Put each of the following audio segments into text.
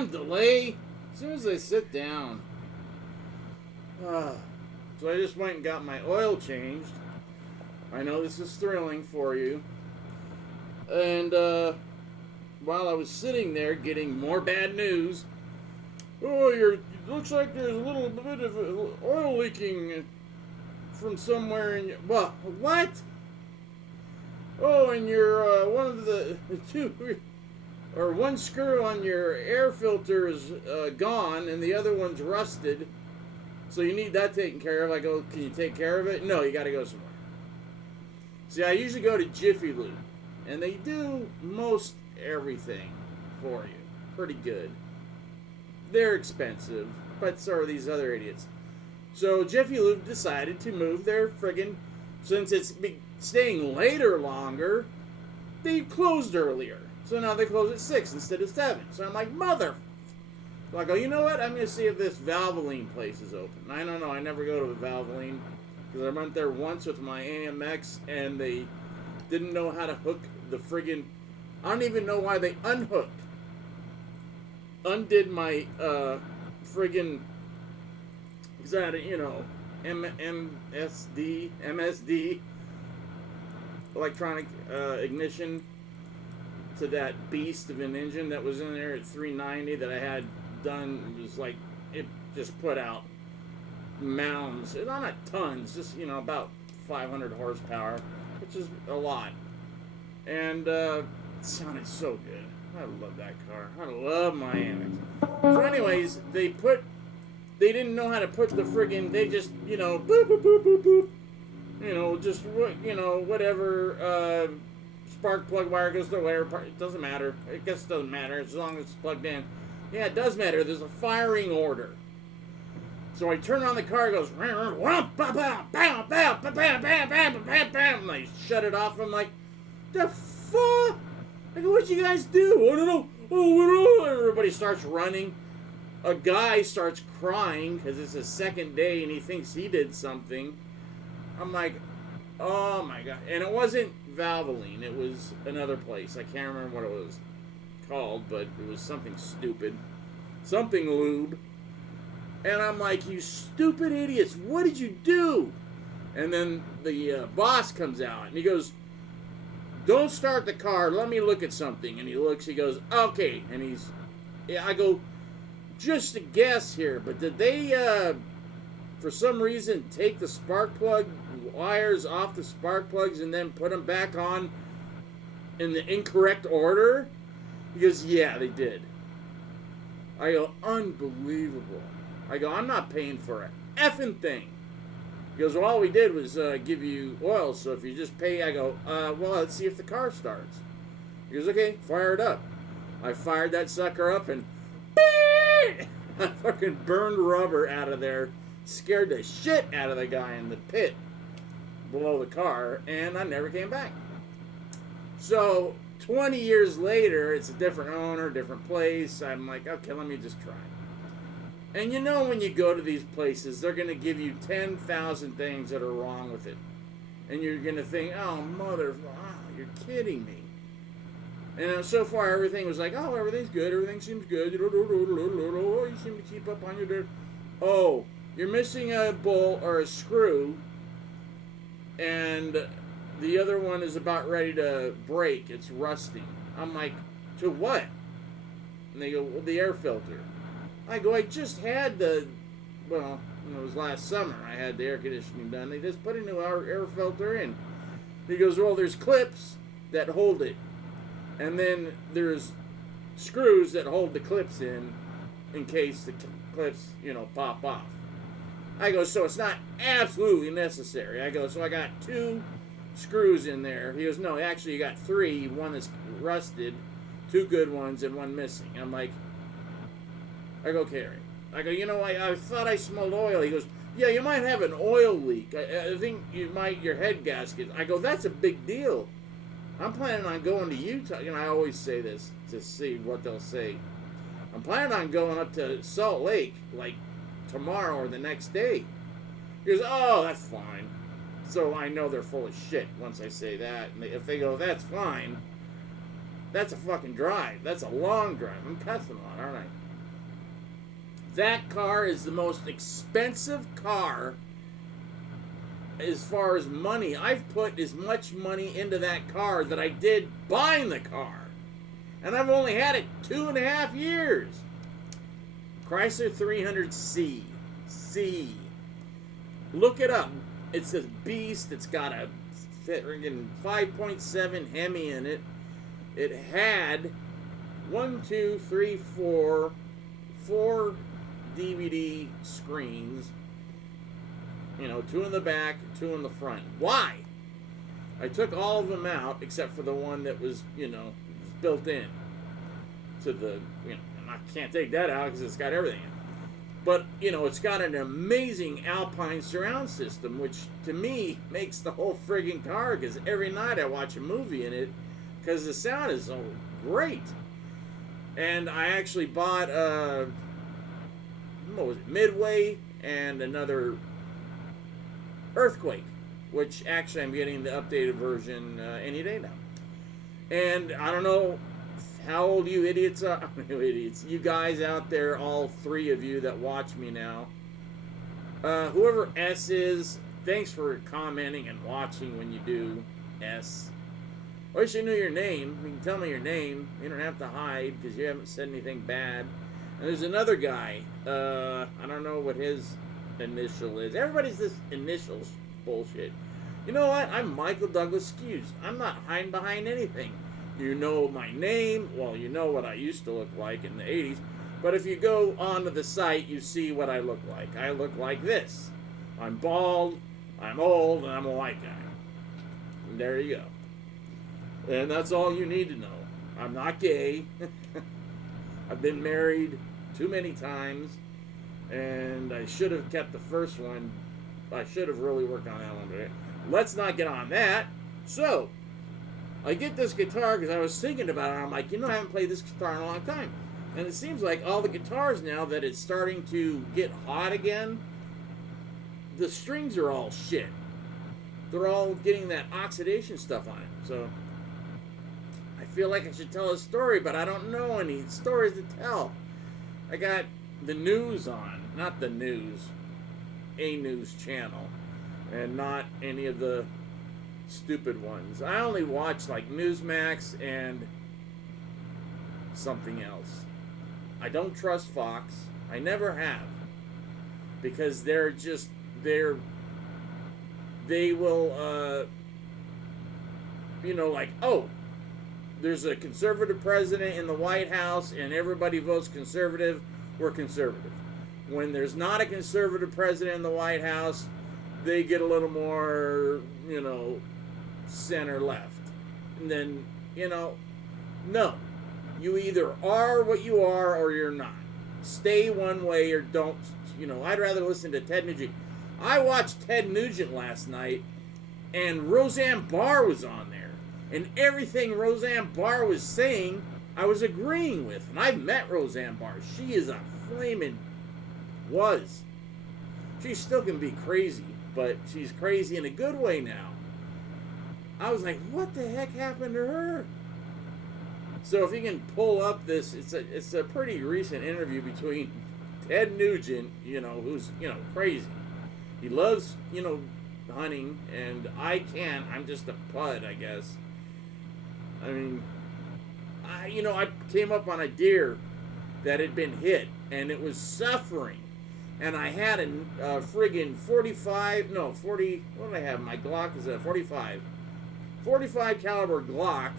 damn delay. As soon as I sit down. So I just went and got my oil changed. I know this is thrilling for you. And while I was sitting there getting more bad news, it looks like there's a little bit of oil leaking from somewhere in your... Well, what? Oh, and your, one of the one screw on your air filter is gone, and the other one's rusted. So you need that taken care of. I go, can you take care of it? No, you got to go somewhere. See, I usually go to Jiffy Lube, and they do most everything for you. Pretty good. They're expensive, but so are these other idiots. So Jiffy Lube decided to move their friggin', since it's staying later longer, they closed earlier. So now they close at 6 instead of 7. So I'm like, mother. So I go, you know what? I'm going to see if this Valvoline place is open. I don't know. I never go to the Valvoline because I went there once with my AMX and they didn't know how to hook the friggin'... I don't even know why they undid my friggin'... Is that, MSD, electronic ignition to that beast of an engine that was in there at 390 that I had done. It was like, it just put out mounds, not tons, just, about 500 horsepower, which is a lot. And it sounded so good. I love that car. I love my Amex. So anyways, they didn't know how to put the friggin', they just, boop, boop, boop, boop, boop. Just, whatever, spark plug wire goes to where, it doesn't matter. I guess it doesn't matter as long as it's plugged in. Yeah, it does matter. There's a firing order. So I turn on the car, it goes, and I shut it off. I'm like, the fuck? Like, what'd you guys do? I don't know. Oh, everybody starts running. A guy starts crying because it's his second day and he thinks he did something. I'm like, oh my god. And it wasn't Valvoline. It was another place. I can't remember what it was called, but it was something stupid. Something lube. And I'm like, you stupid idiots. What did you do? And then the boss comes out and he goes, don't start the car. Let me look at something. And he looks. He goes, okay. And I go, just a guess here, but did they, for some reason, take the spark plug wires off the spark plugs and then put them back on in the incorrect order? He goes, yeah, they did. I go, unbelievable. I go, I'm not paying for an effing thing. He goes, well, all we did was give you oil, so if you just pay, I go, well, let's see if the car starts. He goes, okay, fire it up. I fired that sucker up and I fucking burned rubber out of there, scared the shit out of the guy in the pit below the car, and I never came back. So 20 years later, it's a different owner, different place. I'm like, okay, let me just try. And when you go to these places, they're going to give you 10,000 things that are wrong with it. And you're going to think, oh, you're kidding me. And so far, everything was like, oh, everything's good. Everything seems good. Oh, you seem to keep up on your dirt. Oh, you're missing a bolt or a screw. And the other one is about ready to break. It's rusting. I'm like, to what? And they go, well, the air filter. I go, I just had it was last summer. I had the air conditioning done. They just put a new air filter in. He goes, well, there's clips that hold it. And then there's screws that hold the clips in case the clips, pop off. I go, so it's not absolutely necessary. I go, so I got 2 screws in there. He goes, no, actually you got 3. One is rusted, 2 good ones, and 1 missing. I'm like, I go, Carrie. I go, I thought I smelled oil. He goes, yeah, you might have an oil leak. I think your head gasket. I go, that's a big deal. I'm planning on going to Utah. I always say this to see what they'll say. I'm planning on going up to Salt Lake, like, tomorrow or the next day. He goes, oh, that's fine. So I know they're full of shit once I say that. And if they go, that's fine, that's a fucking drive. That's a long drive. I'm cussing a lot, aren't I? That car is the most expensive car as far as money. I've put as much money into that car that I did buying the car. And I've only had it 2.5 years. Chrysler 300C. C. Look it up. It's a beast. It's got a friggin' 5.7 Hemi in it. It had 4 DVD screens. 2 in the back, 2 in the front. Why? I took all of them out except for the one that was, built in to the, and I can't take that out because it's got everything in it. But, it's got an amazing Alpine surround system, which to me makes the whole friggin' car, because every night I watch a movie in it because the sound is so great. And I actually bought Midway and another Earthquake, which actually I'm getting the updated version any day now. And I don't know how old you idiots are. Idiots. You guys out there, all 3 of you that watch me now. Whoever S is, thanks for commenting and watching when you do, S. I wish I knew your name. You can tell me your name. You don't have to hide because you haven't said anything bad. And there's another guy. I don't know what his initial is. Everybody's this initials bullshit. You know what? I'm Michael Douglas Skews. I'm not hiding behind anything. You know my name. Well, you know what I used to look like in the 80s. But if you go onto the site, you see what I look like. I look like this. I'm bald, I'm old, and I'm a white guy. And there you go. And that's all you need to know. I'm not gay. I've been married too many times. And I should have kept the first one. I should have really worked on that one today. Let's not get on that. So, I get this guitar because I was thinking about it. I'm like, I haven't played this guitar in a long time. And it seems like all the guitars now that it's starting to get hot again, the strings are all shit. They're all getting that oxidation stuff on it. So, I feel like I should tell a story, but I don't know any stories to tell. I got the news on. Not the news. A news channel. And not any of the stupid ones. I only watch like Newsmax and something else. I don't trust Fox. I never have. Because they will, like, oh, there's a conservative president in the White House and everybody votes conservative, we're conservative. When there's not a conservative president in the White House, they get a little more, center left. And then, no. You either are what you are or you're not. Stay one way or don't, I'd rather listen to Ted Nugent. I watched Ted Nugent last night, and Roseanne Barr was on there. And everything Roseanne Barr was saying, I was agreeing with. And I've met Roseanne Barr. She is a flaming was. She still can be crazy, but she's crazy in a good way now. I was like, what the heck happened to her? So if you can pull up this, it's a pretty recent interview between Ted Nugent, who's, crazy. He loves, hunting, and I can't. I'm just a pud, I guess. I mean, I came up on a deer that had been hit, and it was suffering. And I had a friggin' 40, what did I have? My Glock is a 45 caliber Glock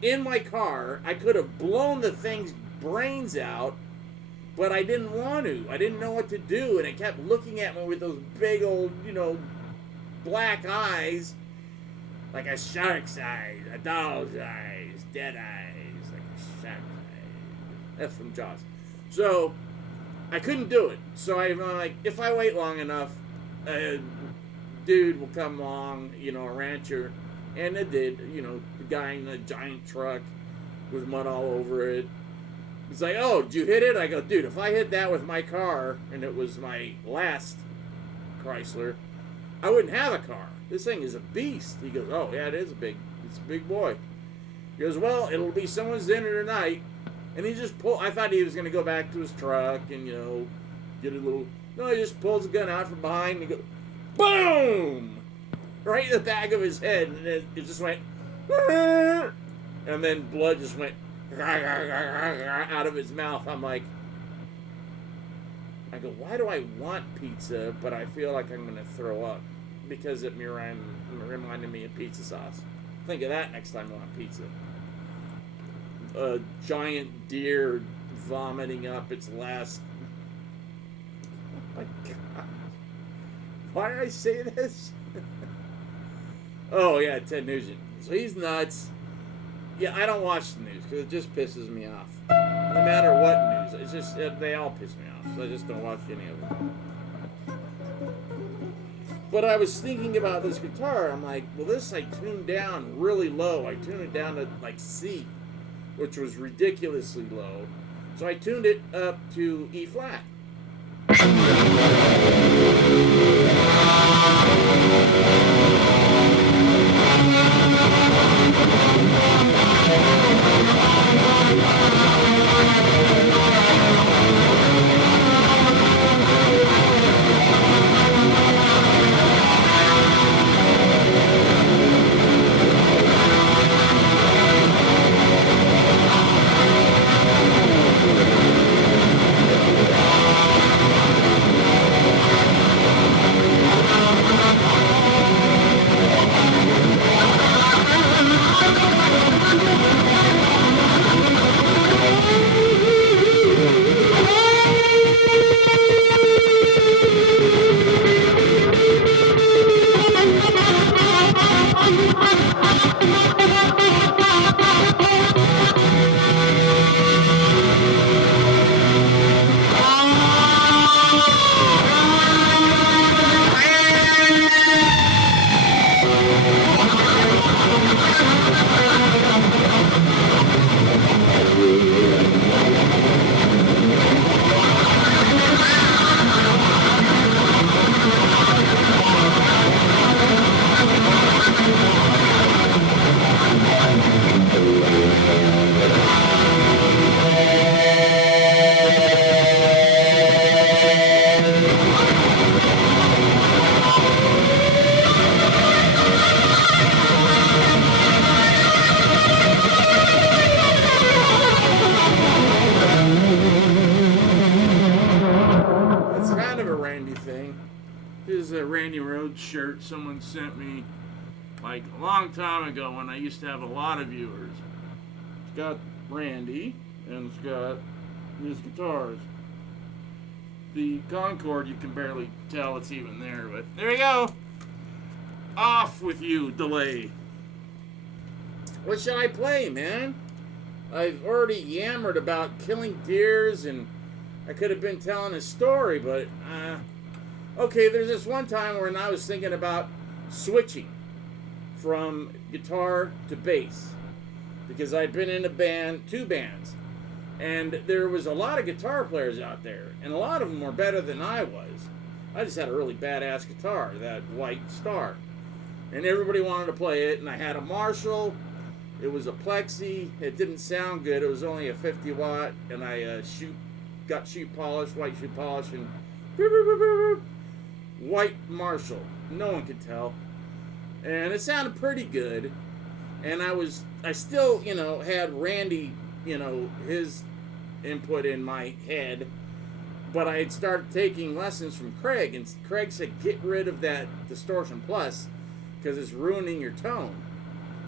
in my car. I could have blown the thing's brains out, but I didn't want to. I didn't know what to do, and it kept looking at me with those big old, black eyes, like a shark's eyes, a dog's eyes, dead eyes, like a shark's eyes. That's from Jaws. So I couldn't do it. So I'm like, if I wait long enough, a dude will come along, a rancher, and it did. The guy in a giant truck with mud all over it. He's like, oh, did you hit it? I go, dude, if I hit that with my car, and it was my last Chrysler, I wouldn't have a car. This thing is a beast. He goes, oh, yeah, it's a big boy. He goes, well, it'll be someone's dinner tonight. And he just pulled. I thought he was going to go back to his truck and, you know, get a little. No, he just pulls the gun out from behind and goes, boom! Right in the back of his head. And it just went, and then blood just went out of his mouth. I'm like, I go, why do I want pizza, but I feel like I'm going to throw up? Because it reminded me of pizza sauce. Think of that next time I want pizza. A giant deer vomiting up its last. Oh my God. Why did I say this? Oh yeah, Ted Nugent. So he's nuts. Yeah, I don't watch the news because it just pisses me off. No matter what news, it's just they all piss me off. So I just don't watch any of them. But I was thinking about this guitar. I'm like, well, this I tuned down really low. I tuned it down to like C, which was ridiculously low. So I tuned it up to E flat. Shirt someone sent me like a long time ago when I used to have a lot of viewers. It's got Randy and it's got his guitars. The Concorde, you can barely tell it's even there, but there you go. Off with you, delay. What should I play, man? I've already yammered about killing deers and I could have been telling a story, but okay, there's this one time when I was thinking about switching from guitar to bass because I'd been in a band, 2 bands, and there was a lot of guitar players out there, and a lot of them were better than I was. I just had a really badass guitar, that White Star, and everybody wanted to play it, and I had a Marshall. It was a Plexi. It didn't sound good. It was only a 50 watt, and I got shoe polish, white shoe polish, and white Marshall. No one could tell. And it sounded pretty good. And I still, had Randy, his input in my head. But I had started taking lessons from Craig. And Craig said, get rid of that Distortion Plus because it's ruining your tone.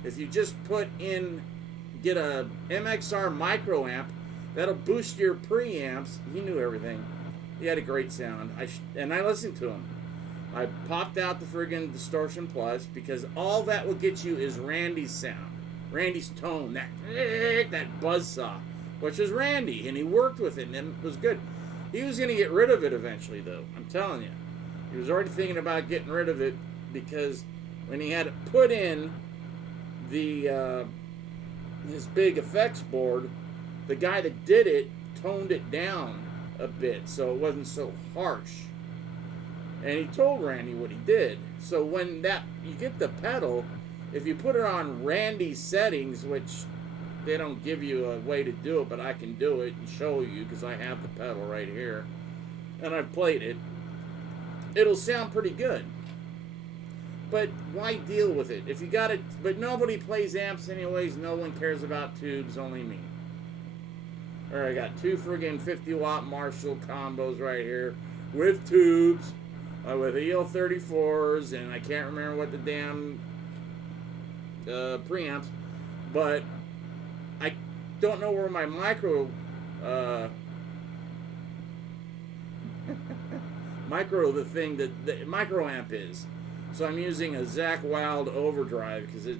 If you just get a MXR micro amp, that'll boost your preamps. He knew everything. He had a great sound. I listened to him. I popped out the friggin' Distortion Plus because all that will get you is Randy's sound. Randy's tone, that buzzsaw, which is Randy, and he worked with it, and it was good. He was going to get rid of it eventually, though. I'm telling you. He was already thinking about getting rid of it because when he had it put in his big effects board, the guy that did it toned it down a bit so it wasn't so harsh. And he told Randy what he did. So when you get the pedal, if you put it on Randy's settings, which they don't give you a way to do it, but I can do it and show you because I have the pedal right here, and I've played it. It'll sound pretty good. But why deal with it? If you got it, but nobody plays amps anyways. No one cares about tubes, only me. Alright, I got 2 friggin' 50-watt Marshall combos right here with tubes, with EL34s, and I can't remember what the damn preamps, but I don't know where my micro micro amp is. So I'm using a Zach Wild overdrive because it's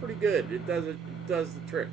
pretty good. It does the trick.